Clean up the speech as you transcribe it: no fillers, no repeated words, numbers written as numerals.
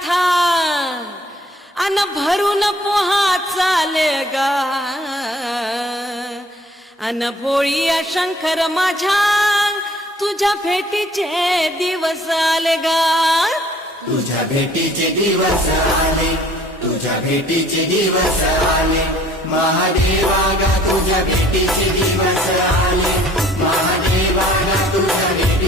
गाथा अन भरून पोहा चाले गा अन भोळीया शंकर माझ्या तुझ्या भेटीचे दिवस आले गा तुझ्या भेटीचे दिवस आले तुझ्या भेटीचे दिवस आले महादेवा गा तुझ्या भेटीचे दिवस आले महादेवा गा तुझ्या